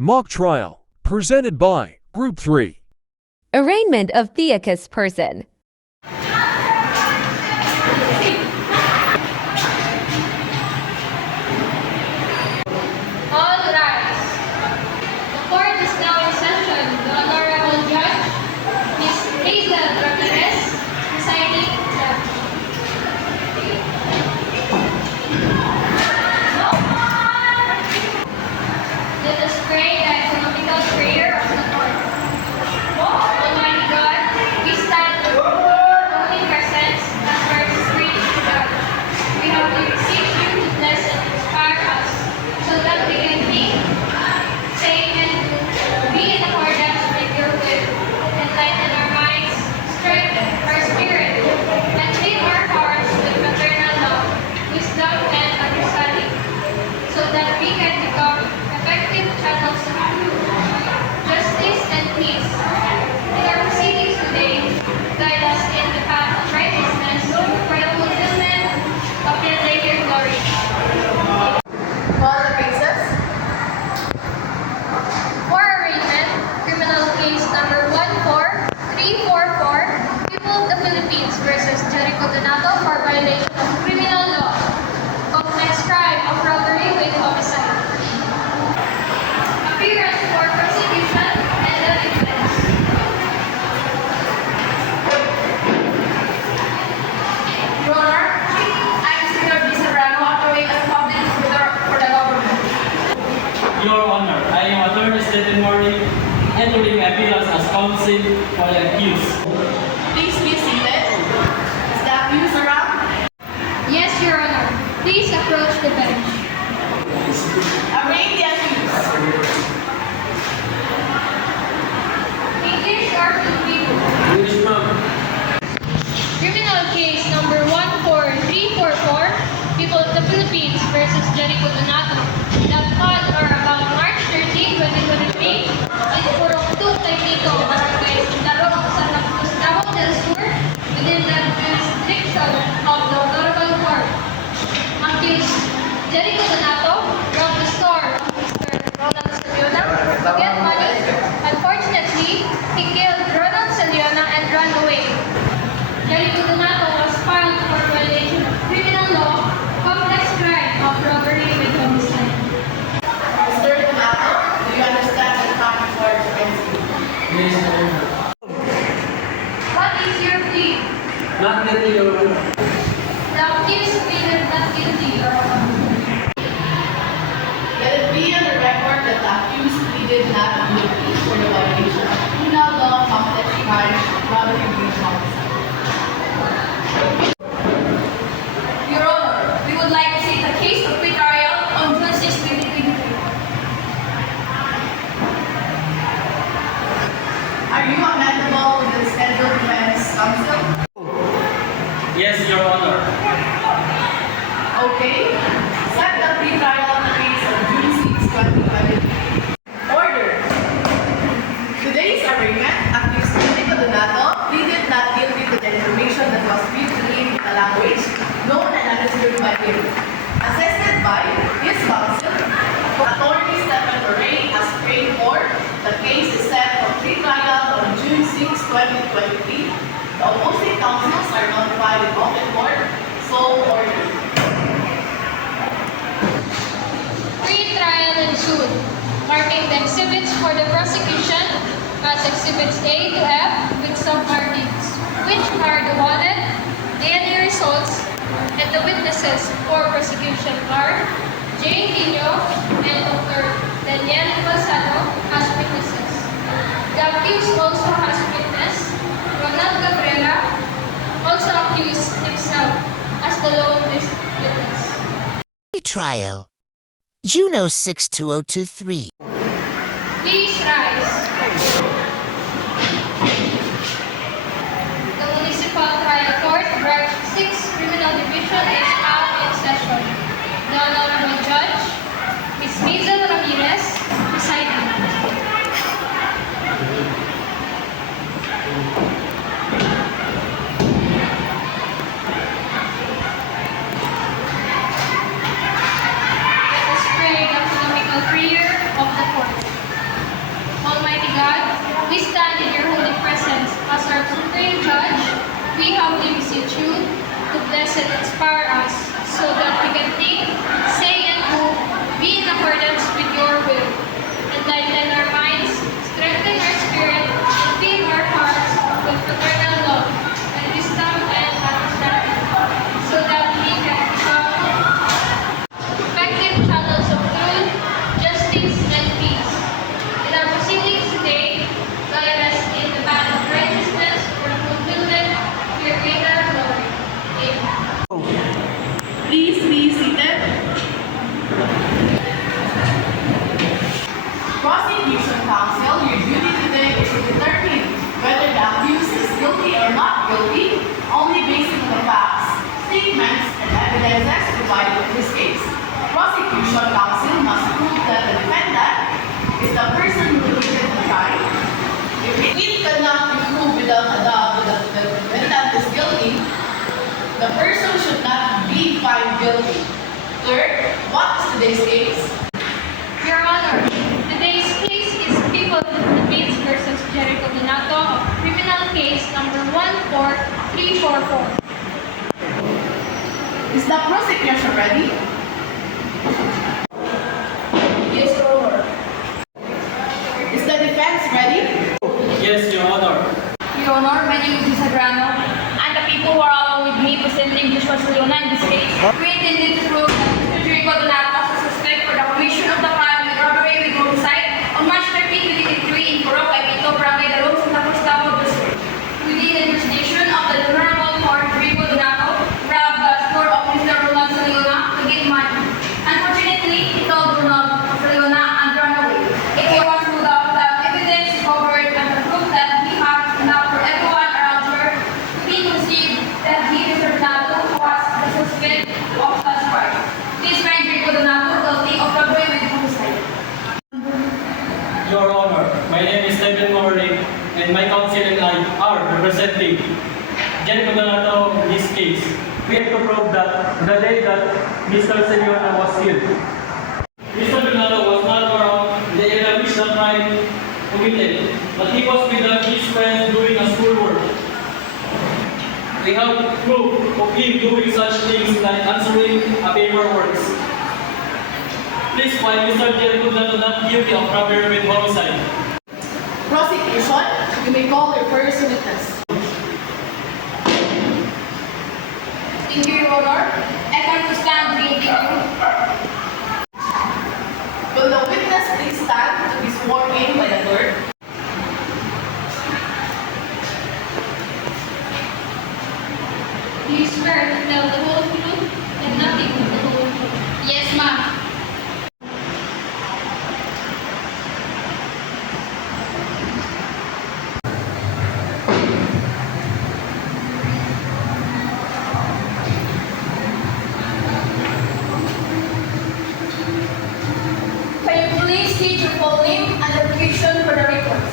Mock trial, presented by Group 3. Arraignment of Theakis person. All rise. The court is now in session. The Honorable Judge, Ms. Hazel Ramirez, presiding judge. Let us pray the economical prayer of the court. Almighty God, we stand in your holy presence as our spiritual judge. We have to beseech you to bless and inspire us so that we can think, say, and be in accordance with your will. Enlighten our minds, strengthen our spirit, and fill our hearts with maternal love, wisdom, and understanding, so that we can become effective channels of truth, justice, and peace. In our proceedings today, guide us in the path of righteousness for the fulfillment of your later glory. Call the cases. For arraignment, criminal case number 14344, People of the Philippines versus Jericho Donato for violation of criminal law. Complex crime of robbery with homicide. Appearance for prosecution and the defense. Your Honor, I am Mr. D. Serrano, acting as public defender for the government. Your Honor, I am Attorney Stephen Murray, entering my appearance as counsel for the accused. Please be seated. Is the accused around? Yes, Your Honor. Please approach the bench. Arraign the accused. English or Filipino? English, ma'am. Criminal case number 14344, People of the Philippines versus Jericho Donato. The on or about March 13, 2023, in Purok 2, Taytito, Barangay Sundaro, Santa Cruz, Davao del Sur, within the jurisdiction of the Honorable Court. Accused Jericho Donato robbed the store of Mr. Ronald Saliona to get money. Unfortunately, he killed Ronald Saliona and ran away. Jericho Donato was filed for violation of criminal law, complex crime of robbery with homicide. Mr. Donato, do you understand the time for against you? Yes, Your Honor. What is your plea? Not guilty, Your Honor. The accused pleaded not guilty, Your Honor. Let it be on the record that the accused pleaded not guilty for the violation of criminal law, complex crime, robbery with homicide. Your Honor, we would like to see the case of pretrial on Justice 2023. Are you amenable with the scheduled defense counsel? Yes, Your Honor. Okay. Set the pretrial case on June 6, 2023. Order. Today's arraignment, accused Jericho Donato pleaded not guilty to the information that was viewed to him in a language known and understood by him. Assisted by his counsel, Attorney Stephen Murray as prayed for, the case is set for pretrial on June 6, 2023. The opposing counsels are notified in open court, so ordered. Pre-trial ensued, marking the exhibits for the prosecution as Exhibits A to F with sub-markings, which are the wanted, DNA results, and the witnesses for prosecution are J. Nino and Dr. Daniel Balsano as witnesses. The accused also has witness Ronald Cabrera, also accused himself as the lone witness. Trial. Juno 62023. Please rise. The Municipal Trial Court, Branch 6, Criminal Division is now in session. The Honorable Judge, Ms. Hazel Ramirez, presiding. Let us pray the economical prayer of the court. us and inspire us so that we can think, say, and move, be in accordance with your will. Enlighten our minds, strengthen our spirit, and fill our hearts with fraternal love and wisdom and understanding, so that we can become effective channels of truth, justice, and peace. In our proceedings today, guide us in the path of righteousness for the fulfillment of your greater glory. Amen. Please be seated. Prosecution counsel, your duty today is to determine whether the accused is guilty or not guilty, only based on the facts, statements, and evidences provided in this case. Prosecution counsel must prove that the defendant is the person who committed the crime. If it cannot be proved without a doubt that the defendant is guilty, the person should not be found guilty. Third, what is today's case? Your Honor, today's case is People of the Philippines versus Jericho Donato of criminal case number 14344. Is the prosecution ready? Yes, Your Honor. Is the defense ready? Yes, Your Honor. Your Honor, my name is Lisa Grano, and the people who are along with me presenting Joshua Saliona in this case, we intended to prove that Mr. Jericho Donato is a suspect for the commission of the crime with robbery with homicide on March 13, 2023 in Purok, Aipito, Barangay Dalong, Santa Cruz, Davao del Sur. Within the jurisdiction of the Honorable Court, Jericho Donato robbed the store of Mr. Ronald Saliona to get money. Unfortunately, he told Ronald Saliona and ran away. It was ruled out that evidence covered and the proof that he had enough for everyone around her to be conceived that he, Mr. Donato, was the suspect of such crime. This find Jericho Donato guilty of robbery with homicide. Your Honor, my name is Stephen Mori, and my counsel and I are representing Jericho Donato in this case. We have to prove that the day that Mr. Saliona was killed, Mr. Donato was not around the area which the crime committed, but he was with his friends doing a schoolwork. We have proof of him doing such things like answering a paperwork. Please find Mr. Jericho Donato not guilty of robbery with homicide. Prosecution, you may call your first witness. Thank you, Your Honor. I come to stand before you. Will the witness please stand to be sworn in by the court? Do you swear to tell the whole truth and nothing but the whole truth? Yes, ma'am. Can you please state your full name and location for the records?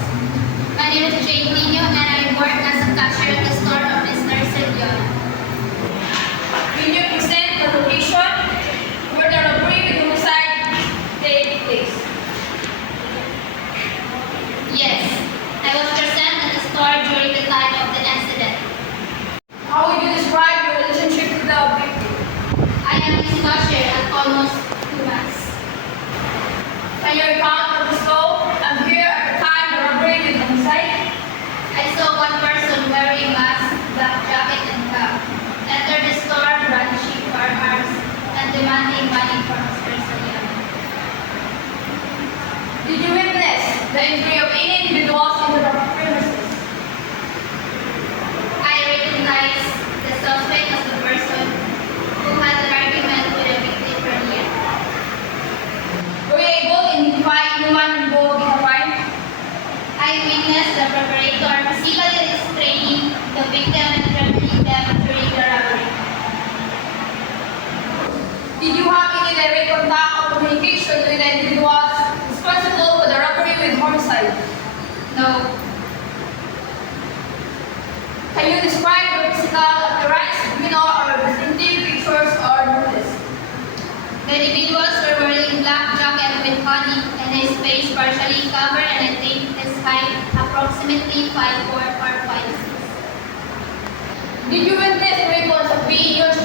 My name is Jane Nino and I work as a cashier at the store of Mr. Saliona. Will you present the location where the robbery with homicide take place? Yes, I was present at the store during the time of the incident. How would you describe your relationship with the victim? I am his cashier at almost 2 months. Can you recount what you saw and hear at the time the robbery with homicide? I saw one person wearing mask, black jacket, and cap enter the store brandishing firearms and demanding money from Mr. Saliona. Did you witness the entry of any individuals into the premises? I recognize the suspect as the person who had an argument with the victim earlier. Were you able to identify anyone involved in the crime? I witnessed the perpetrator physically restraining the victim and threatening them during the robbery. Did you have any direct contact or communication with the individuals responsible for the robbery with homicide? No, Can you describe the physical appearance, or distinctive features or notice? the individuals were wearing black jacket with hoodie and his face partially covered, and I think his height approximately 5'4" or 5'6". Did you witness reports of being used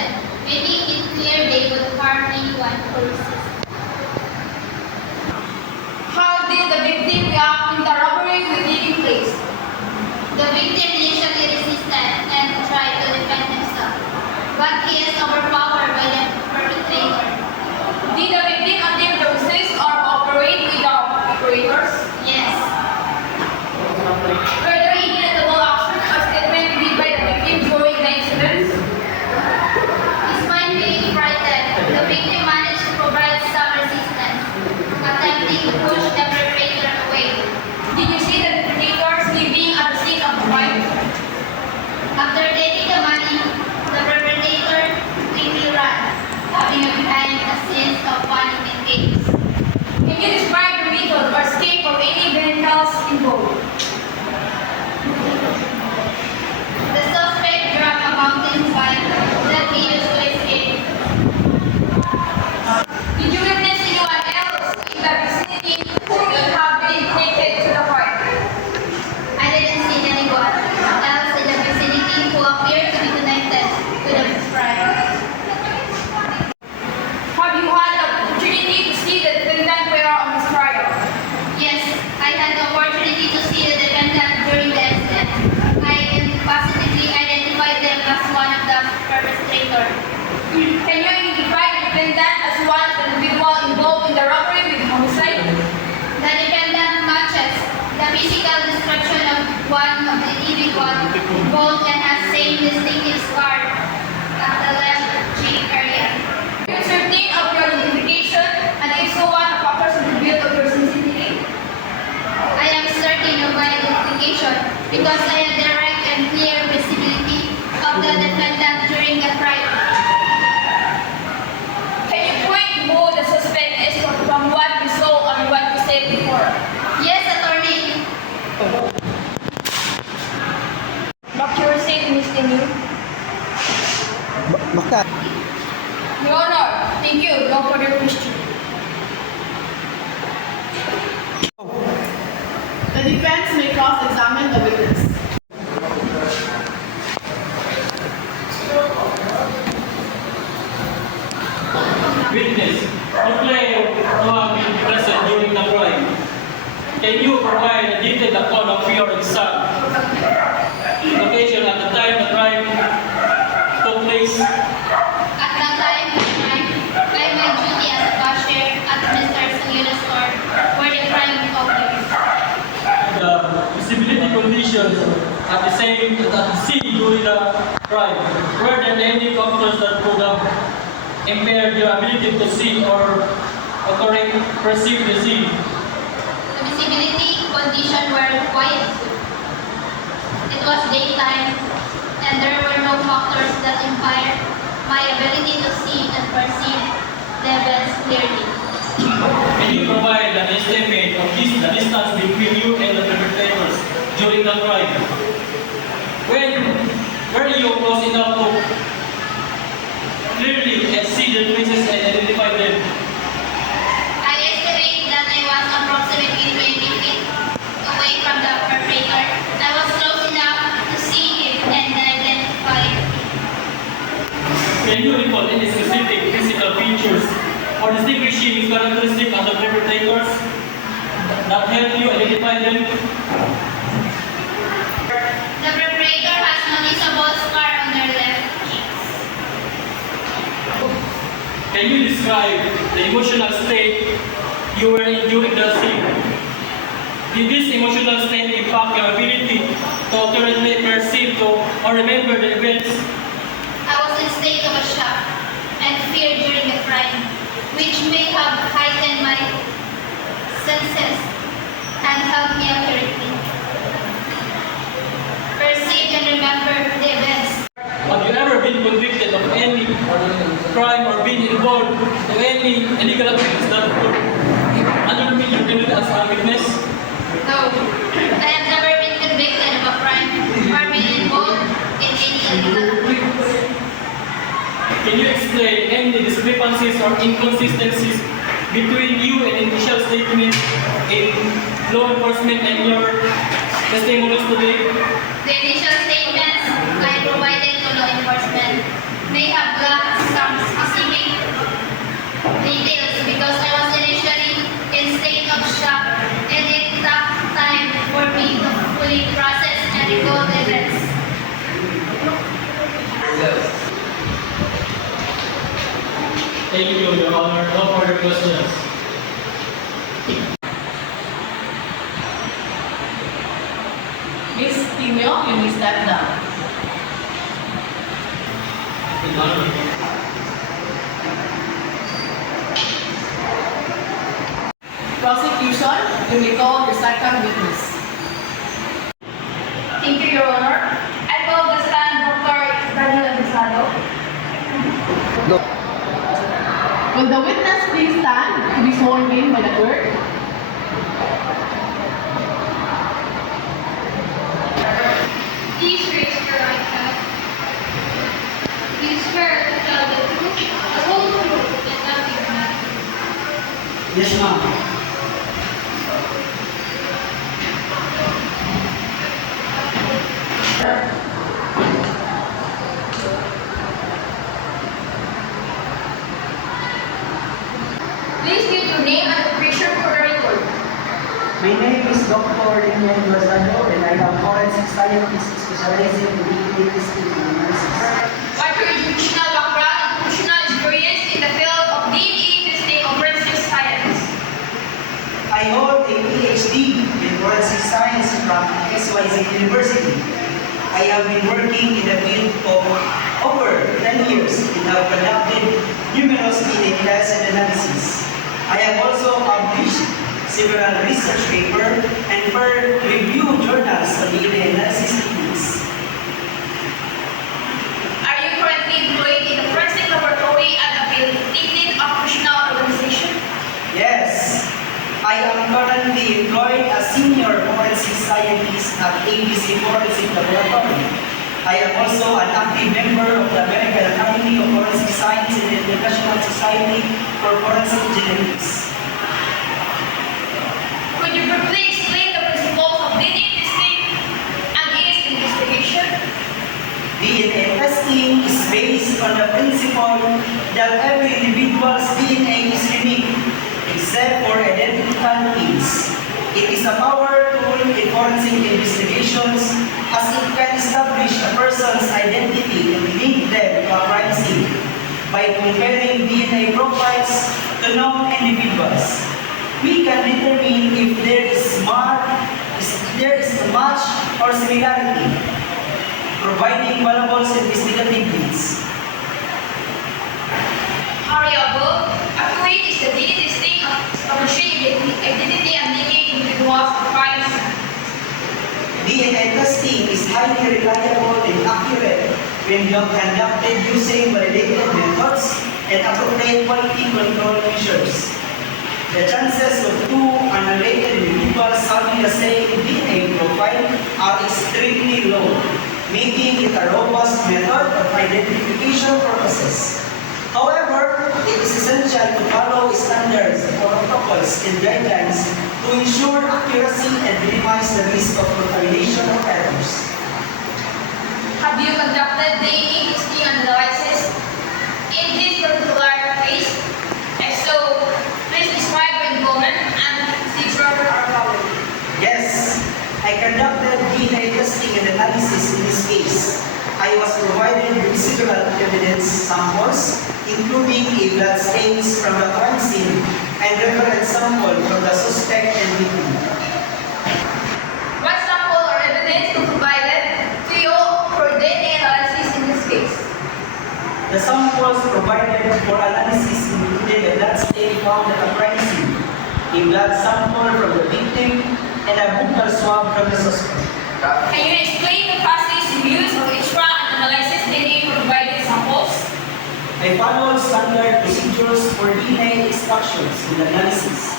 innocent, making it clear they would harm anyone who resists. How did the victim react in the robbery was taking place? The victim initially resisted and tried to defend himself, but he is overpowered by the perpetrator. Did the victim attempt to resist or cooperate with the perpetrators? Yes. Were there any notable actions or statements made by the victim during the incident? Despite being frightened, the victim managed to provide some resistance, attempting to push the perpetrator away. Did you see the perpetrators leaving at the scene of the crime? After taking the money, the perpetrator quickly ran, leaving behind a sense of panic and chaos. Can you describe the method or escape of any vehicles involved? The suspect dropped a mountain bike that he used to escape. Did you witness anyone else in the vicinity who may have been connected to the crime? I didn't see anyone else in the vicinity who appeared to be connected to the crime. Have you had the opportunity to see the defendant prior on his trial? Yes, I had the opportunity to see the defendant during the incident. I can positively identify them as one of the perpetrators. Can you identify the defendant as one of the individual involved in the robbery with homicide? The defendant matches the physical description of one of the individual involved and has same distinctive scar at the left cheek area. Are you certain of your identification? And if so, what factors contribute of your sensitivity? I am certain of my identification because I had direct and clear visibility of the defendant during the crime. Can you point who the suspect is from what you saw or what you said before? Yes, attorney. Accuracy, Mr. New. Baka. Your Honor, thank you. No further question. The defense may cross-examine the witness. Witness, you claim to have been present during the crime. Can you provide a detailed account of your exact location at the time the crime took place? At that time, I my duty as a cashier at Mr. Salida store where the crime occurred. The visibility conditions at the scene during the crime. Were there any factors that could have impaired your ability to see or perceive the scene? The visibility conditions were quiet. It was daytime and there were no factors that impaired my ability to see and perceive the events clearly. Can you provide an estimate of the distance between you and the perpetrators during the crime? When were you close enough to clearly see their faces and identify them? I estimate that I was approximately 20 feet away from the perpetrator. I was close enough to see him and identify him. Can you recall any specific physical features or distinguishing characteristics of the perpetrators that help you identify them? The perpetrator has noticeable scar on their left cheeks. Can you describe the emotional state you were in during the scene? Did this emotional state impact your ability to accurately perceive or remember the events? I was in a state of shock and fear during the crime, which may have heightened my senses and helped me accurately perceive and remember the events. Have you ever been convicted of any crime or been involved in any illegal activities that could undermine your ability as a witness? No, I have never been convicted of a crime or been involved in any illegal activities. Can you explain any discrepancies or inconsistencies between you and initial statements in law enforcement and your testimonies today? The initial statements I provided to law enforcement may have lacked Thank you, Your Honor. No further questions. Miss Timio, you may step down. Your Honor. Prosecution, you may call your second witness. Thank you, Your Honor. I call the stand Dr. Daniel Abisado. Will the witness please stand to be sworn in by the clerk? Please raise your right hand. Do you swear to tell the truth, the whole truth, and nothing but the truth? Yes, ma'am. Please state your name and occupation for the record. My name is Dr. Daniel Lozano and I am forensic scientist specializing in DNA testing and analysis. What's your educational background and professional experience in the field of DNA testing of forensic science? I hold a PhD in forensic science from XYZ University. I have been working in the field for over 10 years and have conducted numerous DNA tests and analysis. I have also published several research papers and peer-reviewed journals on DNA analysis techniques. Are you currently employed in the forensic laboratory at a affiliated operational organization? Yes, I am currently employed as senior forensic scientist at ABC Forensic Laboratory. I am also an active member of the American Academy of Forensic Science and the International Society for Forensic Genetics. Could you briefly explain the principles of DNA testing and its investigation? DNA testing is based on the principle that every individual's DNA is unique, except for identical things. It is a power tool in forensic investigations as it can establish a person's identity and link them to a crime scene by comparing DNA profiles to known individuals. We can determine if there is a match or similarity, providing valuable investigative leads. Variable, accurate is the DNA testing of establishing identity and linking individuals to crimes. DNA testing is highly reliable and accurate when conducted using validated methods and appropriate quality control measures. The chances of two unrelated individuals having the same DNA profile are extremely low, making it a robust method of identification purposes. However, it is essential to follow standards, protocols, and guidelines to ensure accuracy and minimize the risk of contamination or errors. Have you conducted DNA testing and analysis in this particular case? If so, please describe your involvement and procedure are followed. Yes, I conducted DNA testing and analysis in this case. I was provided with several evidence samples, including a blood stains from the crime scene and reference sample from the suspect and victim. What sample or evidence was provided to you for DNA analysis in this case? The samples provided for analysis included a blood stain found at the crime scene, a blood sample from the victim, and a buccal swab from the suspect. Can you explain the process used of extra and analysis DNA for provided samples? I followed standard procedures for DNA extractions and analysis.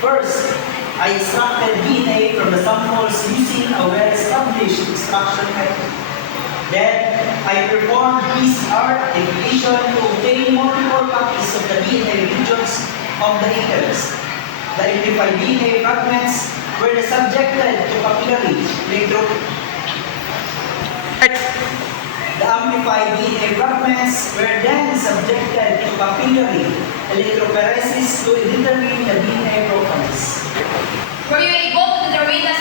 First, I extracted DNA from the samples using a well-established extraction method. Then, I performed PCR identification to obtain multiple copies of the DNA regions of the interest. The identified DNA fragments were subjected to capillary electrophoresis. The amplified DNA fragments were then subjected to capillary electrophoresis to determine the DNA profiles. Were you able to determine the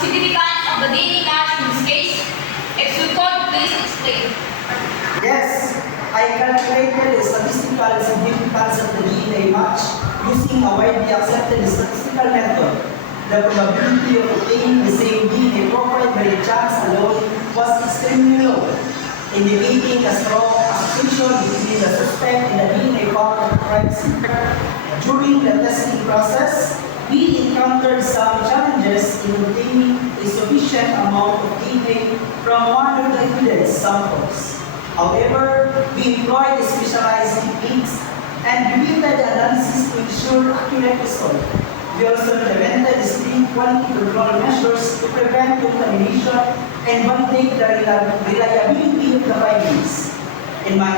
significance of the DNA match in this case? If you could, please explain. Yes, I I calculated the statistical significance of the DNA match using a widely accepted statistical method. The probability of obtaining the same DNA profile by the chance alone was extremely low, indicating a strong association between the suspect and the DNA part of the crime scene. During the testing process, we encountered some challenges in obtaining a sufficient amount of DNA from one of the evidence samples. However, we employed specialized techniques and repeated analysis to ensure accurate result. We also implemented strict quality control measures to prevent contamination and validate the reliability of the findings. In my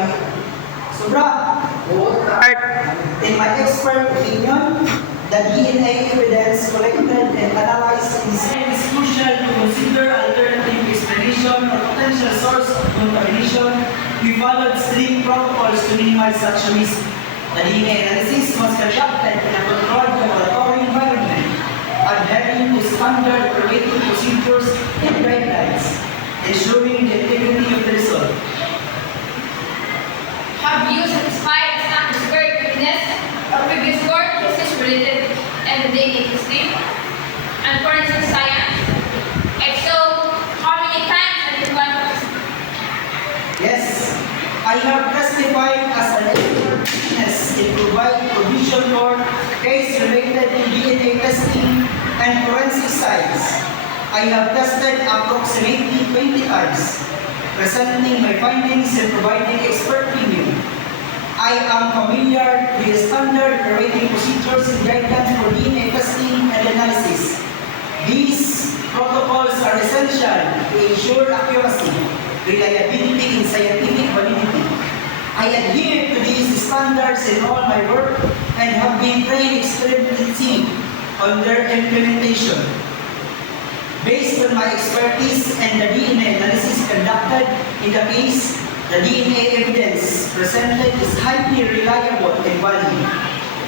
expert opinion, the DNA evidence collected and analyzed in this case is crucial to consider alternative explanation or potential source of contamination. We followed strict protocols to minimize such risk. The DNA analysis was conducted in a controlled laboratory environment, adhering to standard operating procedures and guidelines, ensuring the integrity of the result. Have you satisfied the standards for effectiveness of previous court cases related to the DNA testing and forensic science? If so, how many times have you gone to testing? Yes, I have testified as an expert witness in providing provision for case-related DNA testing and forensic science. I have tested approximately 20 times, presenting my findings and providing expert opinion. I am familiar with the standard operating procedures and guidelines for DNA testing and analysis. These protocols are essential to ensure accuracy, reliability, and scientific validity. I adhere to these standards in all my work and have been trained extensively on their implementation. Based on my expertise and the DNA analysis conducted in the case, the DNA evidence presented is highly reliable and valid.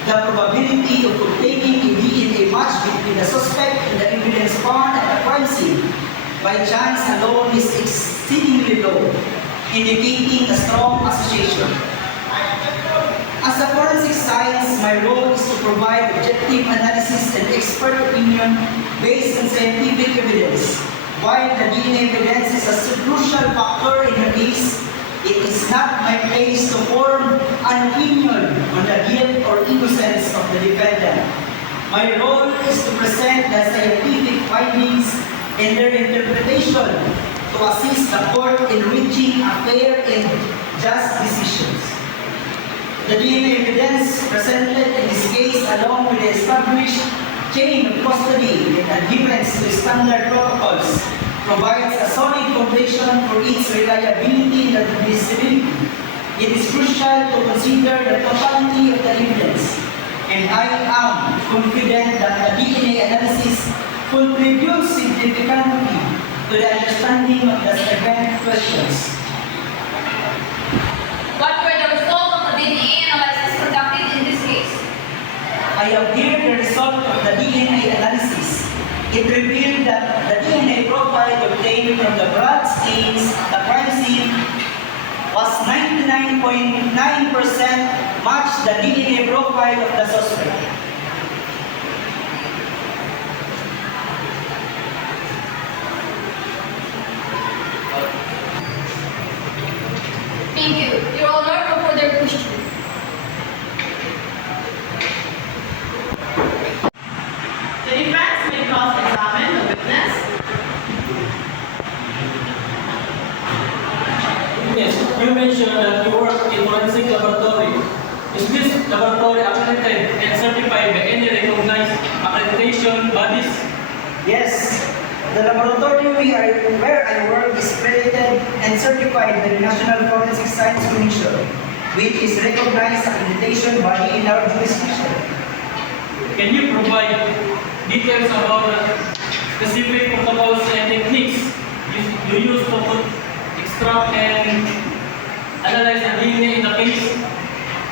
The probability of obtaining a DNA match between the suspect and the evidence found at the crime scene by chance alone is exceedingly low, indicating a strong association. As a forensic science, my role is to provide objective analysis and expert opinion based on scientific evidence. While the DNA evidence is a crucial factor in the case, it is not my place to form an opinion on the guilt or innocence of the defendant. My role is to present the scientific findings and their interpretation to assist the court in reaching a fair and just decisions. The DNA evidence presented in this case, along with the established chain of custody and adherence to standard protocols, provides a solid foundation for its reliability and admissibility. It is crucial to consider the totality of the evidence, and I am confident that the DNA analysis contributes significantly to the understanding of the event questions. What were the results of the DNA analysis conducted in this case? I have here the result of the DNA analysis. It revealed that the DNA profile obtained from the blood stains at the crime scene was 99.9% matched the DNA profile of the suspect. Thank you. Your Honor, no further question. The defense may cross-examine the witness. Yes, you mentioned that you work in forensic laboratory. Is this laboratory accredited and certified by any recognized accreditation bodies? Yes, the laboratory where I work is accredited and certified by the National Forensic Science Commission, which is recognized accreditation body in our jurisdiction. Can you provide details about the specific protocols and techniques you use to extract and analyze the DNA in the case?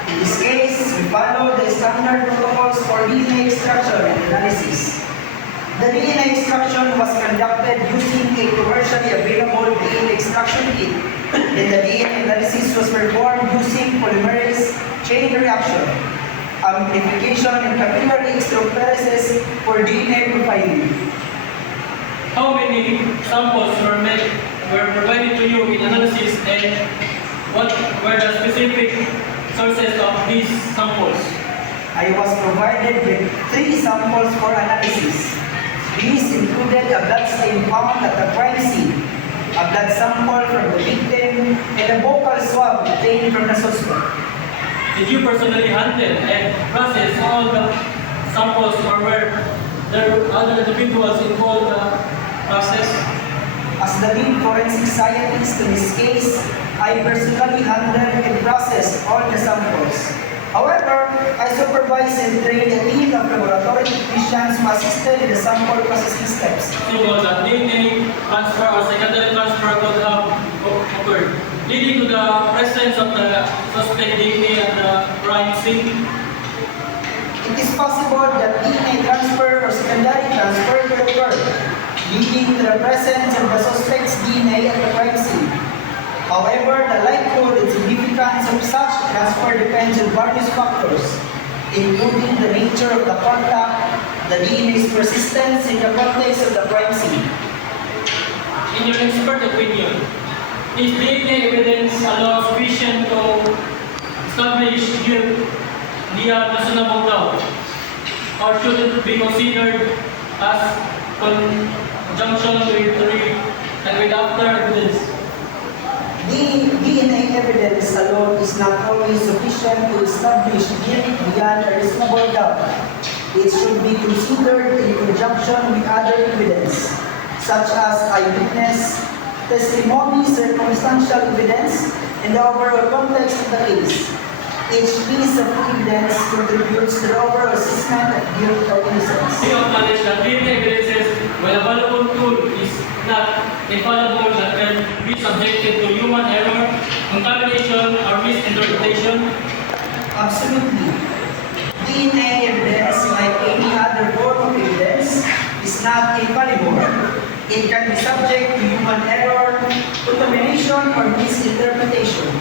In this case, we follow the standard protocols for DNA extraction and analysis. The DNA extraction was conducted using a commercially available DNA extraction kit And the DNA analysis was performed using polymerase chain reaction, amplification, and capillary electrophoresis for DNA profiling. How many samples were provided to you in analysis, and what were the specific sources of these samples? I was provided with 3 samples for analysis. These included a blood stain found at the crime scene, a blood sample from the victim, and a vocal swab obtained from the suspect. Did you personally handle and process all the samples, or were there other individuals involved in the process? As the lead forensic scientist in this case, I personally handled and processed all the samples. However, I supervised and trained a team of laboratory technicians who assisted in the sample processing steps. So the DNA transfer or secondary transfer could have occurred, leading to the presence of the suspect DNA at the crime scene. It is possible that DNA transfer or secondary transfer could occur, leading to the presence of the suspect's DNA at the crime scene. However, the likelihood and significance of such transfer depends on various factors, including the nature of the contact, the DNA's persistence in the context of the crime scene. In your expert opinion, is DNA evidence allow sufficient to establish guilt via reasonable doubt, or should it be considered as conjunction with after evidence? DNA evidence alone is not always sufficient to establish guilt beyond a reasonable doubt. It should be considered in conjunction with other evidence, such as eyewitness testimony, circumstantial evidence, and the overall context of the case. Each piece of evidence contributes to the overall assessment of guilt or innocence. We acknowledge that DNA evidences, when a valuable tool, is not infallible that can be subjected to human error, contamination, or misinterpretation. Absolutely. DNA evidence, like any other form of evidence, is not infallible. It can be subject to human error, contamination, or misinterpretation.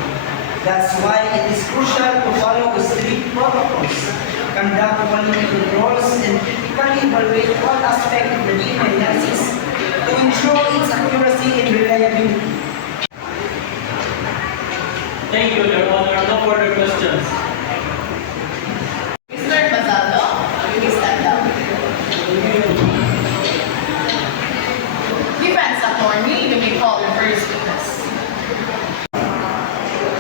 That's why it is crucial to follow strict protocols, conduct quality controls, and critically evaluate all aspects of the DNA analysis to ensure its accuracy and reliability. Thank you, Your Honor. No further questions. Mr. Bazaldo, will you stand up? Defense attorney, you may call your first witness.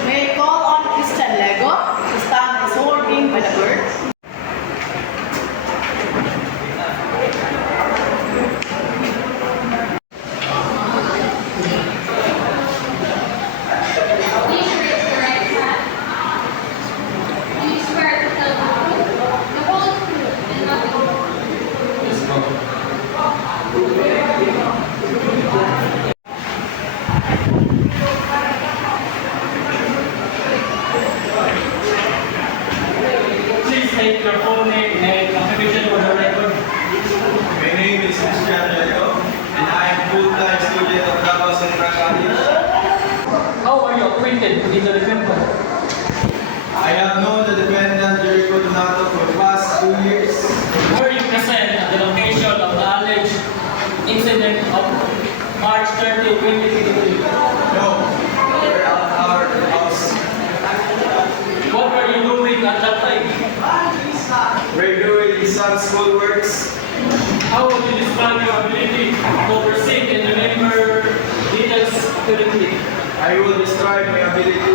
May I call on Christian Lego to stand as holding by the court? Please raise your right hand. Do you swear to tell the truth, the whole truth, and nothing but the truth? Please state your full name and occupation for the record. My name is Christian Leo, and I am full-time student of Davao Central College. How are you acquainted with the defendant? I have known the defendant Jericho Donato for the past 2 years. Were you present at the location of the alleged incident of March 30, 2023? No, we were at our house. What were you doing at that time? We're doing some school works. How would you describe your ability to perceive and remember details accurately? I will describe my ability to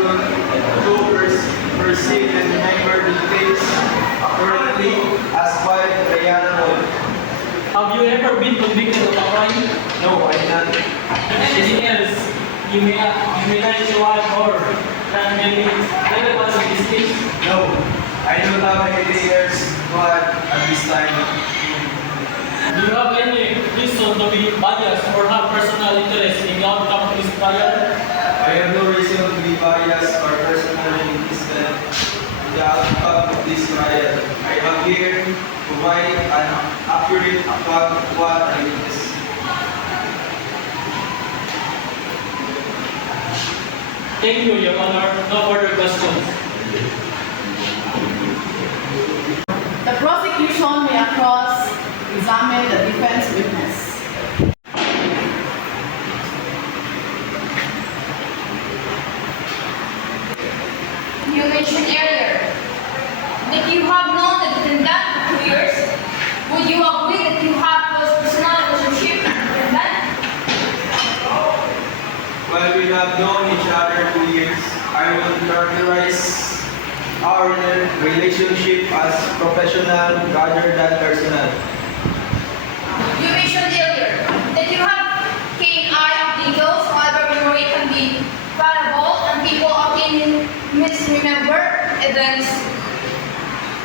perceive and remember details accurately as by Brianna Hall. Have you ever been convicted of a crime? No, I not. Anything else you may like to add or can be relevant in this case? No, I don't have any details but at this time. Do you have any reason to be biased or have personal interest in the outcome of this trial? I have no reason to be biased or personally interested in the outcome of this trial. I am here to provide an accurate account of what I witnessed. Thank you, Your Honor. No further questions. The prosecution may cross-examine the defense witness. You mentioned earlier that you have known the defendant for 2 years. Would you agree that you have close personal relationship with the defendant? While we have known each other 2 years, I would characterize our relationship as professional rather than personal. You mentioned earlier that you have keen eye of details, however memory can be variable and people often misremember events.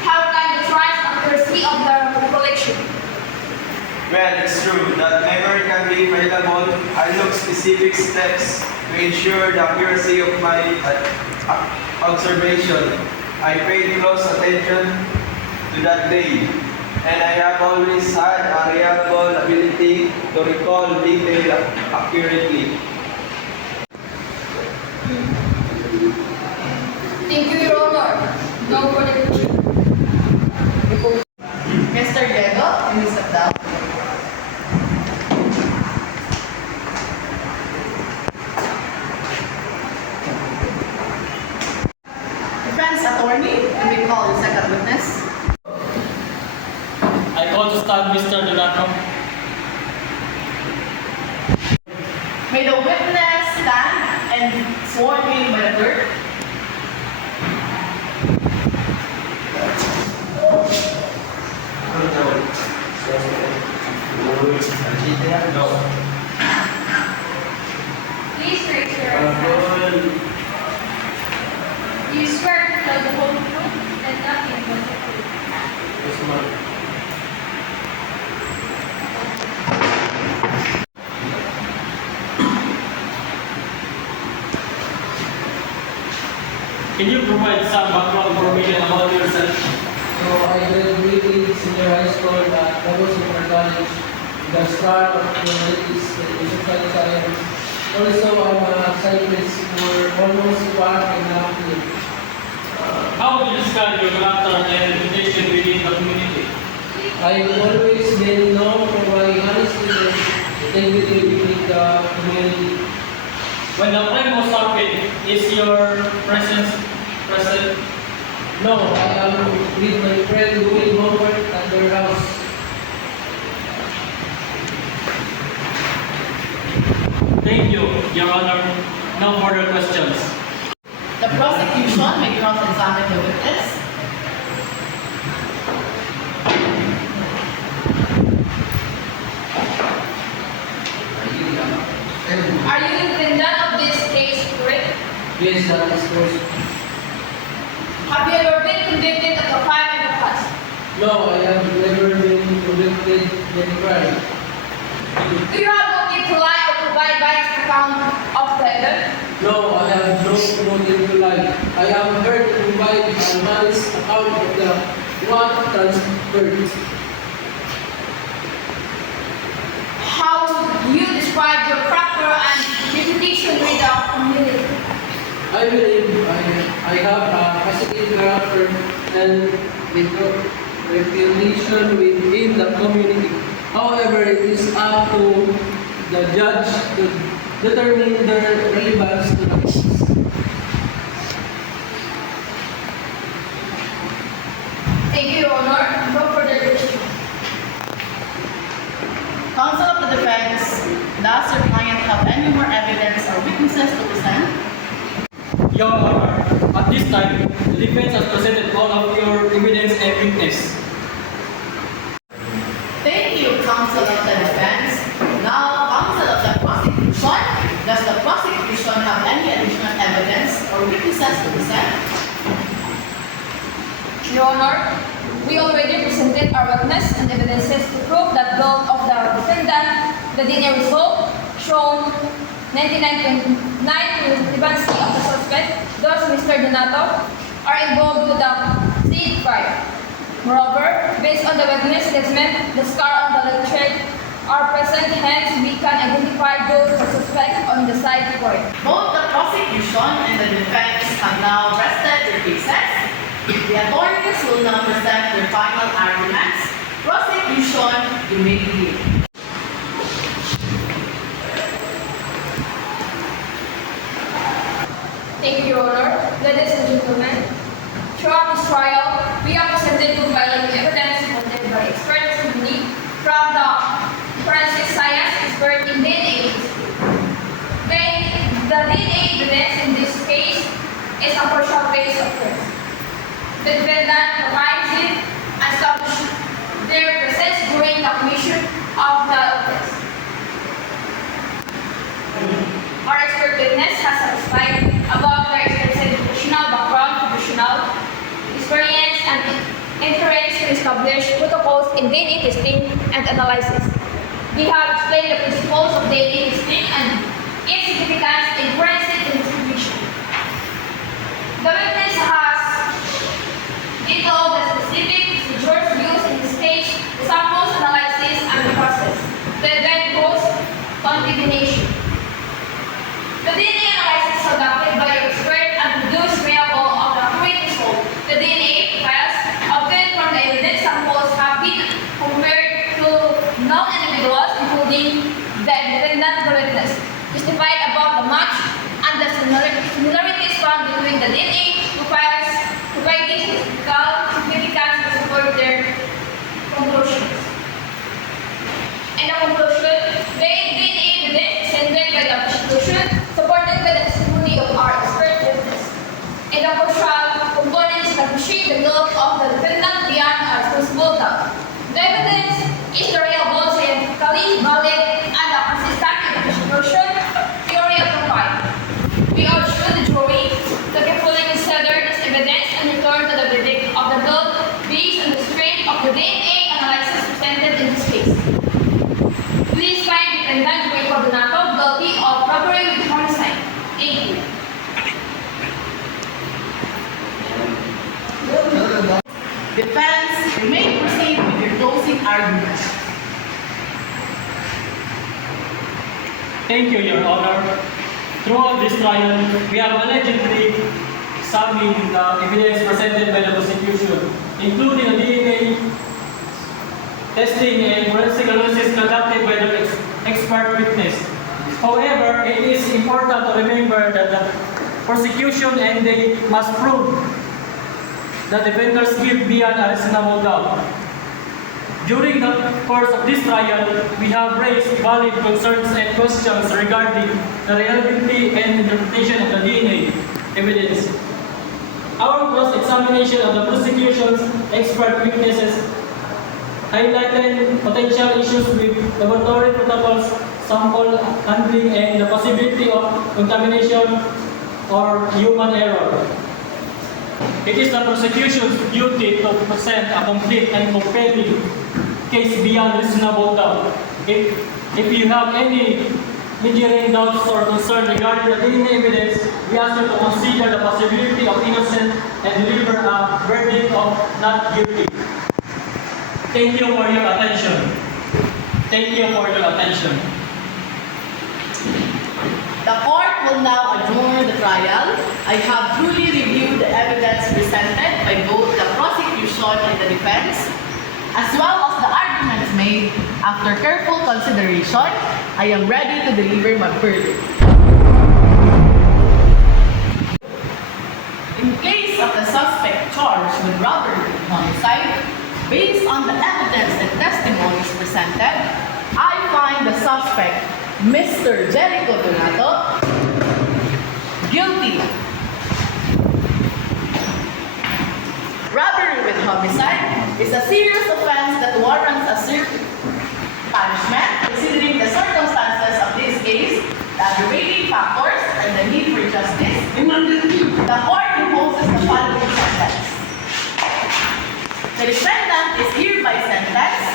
How can you trust accuracy of the recollection? Well, it's true that memory can be available. I look specific steps to ensure the accuracy of my observation. I paid close attention to that day, and I have always had a reliable ability to recall detail accurately. Thank you, Your Honor. No further question. Mr. Diego, can you step down? Defense attorney, you may call the second witness. I call to stand Mr. Donato. May the witness stand and sworn in by the clerk. Please raise your hand. Do you swear to tell the whole truth and nothing but the truth? Can you provide some background information about yourself? So I graduated senior high school at Davao Senior College in the Star of Humanities and Social Science. Also, I'm a cyclist for almost 1.5 years. How would you describe your character and reputation within the community? I've always been known for my honesty and integrity within the community. When the crime was happened, is your presence present? No, I am with my friend doing homework at their house. Thank you, Your Honor. No further questions. The prosecution may cross-examine the witness. Are you the defendant of this case, correct? Yes, that is true. Have you ever been convicted of a crime in the past? No, I have never been convicted in a crime. Do you have motive to lie or provide biased account of the event? No, I have no motive to lie. I am here to provide an honest account of the what transferred. How would you describe your character and reputation with the community? I believe I have a positive character and reputation within the community. However, it is up to the judge to determine their relevance to the case. Thank you, Your Honor. No further question. Counsel of the defense, does your client have any more evidence or witnesses to present? Your Honor, at this time, the defense has presented all of your evidence and witness. Thank you, counsel of the defense. Now, counsel of the prosecution, does the prosecution have any additional evidence or witnesses to present? Your Honor, we already presented our witness and evidences to prove that both of the defendant, the DNA result shown 99.9 relevancy of the suspect, thus Mr. Donato, are involved with the said crime. Moreover, based on the witness statement, the scar on the leg thread are present, hence we can identify those suspects on the side report. Both the prosecution and the defense have now rested their cases. The attorneys will now present their final arguments. Prosecution, you may begin. Thank you, Your Honor. Ladies and gentlemen, throughout this trial, we have presented compelling evidence supported by expert testimony from the forensic science expert in DNA. The DNA evidence in this case is a partial base of proof. The defendant provides it and establishes their presence during the commission of the offense. Our expert witness has satisfied about their extensive professional background, professional experience, and inference to establish protocols in DNA testing and analysis. They have explained the principles of DNA testing and its significance in forensic investigation. The witness has detailed the specific procedures used in this case, the samples analysis, and the process, the event post-contamination. The DNA analysis conducted by the expert and produced reliable of the accurate result. The DNA files obtained from the evidence samples have been compared to known individuals, including the defendant, the witness, testified about the match and the similarities found between the DNA profiles, providing statistical significance to support their conclusions. In the conclusion, the DNA evidence presented by the prosecution supported by the testimony of our expert witness. In the crucial components establishing the guilt of the defendant beyond a responsible doubt. The evidence is reliable, scientifically valid, and consistent in the prosecution theory of the crime. We urge the jury to carefully consider this evidence and return to the verdict of the guilt based on the strength of the DNA analysis presented in this case. Please find defendant Joey Fortunato guilty of robbery with homicide. Thank you. Defense, you may proceed with your closing arguments. Thank you, Your Honor. Throughout this trial, we have allegedly examined the evidence presented by the prosecution, including the DNA testing and forensic analysis conducted by the expert witness. However, it is important to remember that the prosecution and they must prove the defendant's guilt beyond a reasonable doubt. During the course of this trial, we have raised valid concerns and questions regarding the reliability and interpretation of the DNA evidence. Our cross-examination of the prosecution's expert witnesses highlighted potential issues with laboratory protocols, sample handling, and the possibility of contamination or human error. It is the prosecution's duty to present a complete and compelling case beyond reasonable doubt. If you have any lingering doubts or concern regarding the DNA evidence, we ask you to consider the possibility of innocence and deliver a verdict of not guilty. Thank you for your attention. Thank you for your attention. The court will now adjourn the trial. I have truly reviewed the evidence presented by both the prosecution and the defense, as well as the arguments made. After careful consideration, I am ready to deliver my verdict. In case of the suspect charged with robbery and homicide, based on the evidence and testimonies presented, I find the suspect, Mr. Jericho Donato, guilty. Robbery with homicide is a serious offense that warrants a serious punishment. Considering the circumstances of this case, the aggravating factors, and the need for justice, the court imposes the following sentence. The defendant is hereby sentenced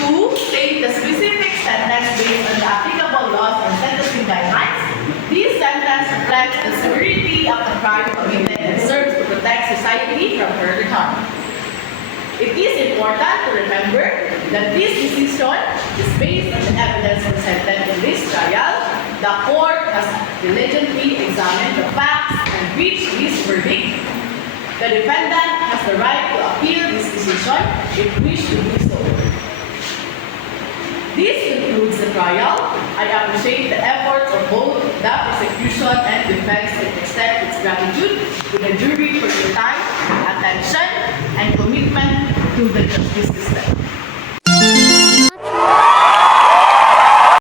to state the specific sentence based on the applicable laws and sentencing guidelines. This sentence reflects the severity of the crime committed and serves to protect society from further harm. It is important to remember that this decision is based on the evidence presented in this trial, the court has diligently examined the facts and reached this verdict. The defendant has the right to appeal this decision if wished to do so. This concludes the trial. I appreciate the efforts of both the prosecution and defense and extend its gratitude to the jury for your time, attention, and commitment to the justice system.